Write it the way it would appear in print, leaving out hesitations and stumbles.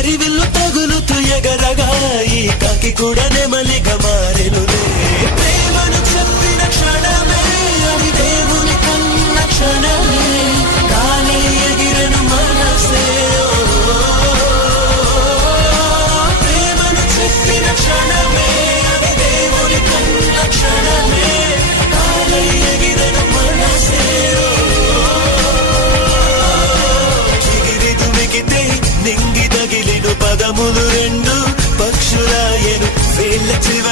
హరివిల్లు తగులుతూ ఎగరగా ఈ కాకి కూడా నెమలిగా మారెనులే. ప్రేమను చెప్పిన క్షణమే అది దేవుని కన్న క్షణమే, కానీ ఎగిరను మనసే. ప్రేమను చెప్పిన క్షణమే అది దేవుని కన్న క్షణమే, కానీ ఎగిరను మనసే. చిగిరిదుమిగితే నింగి తగిలిను పదములు రెండు పక్షులాయను వేళ్ళ చివ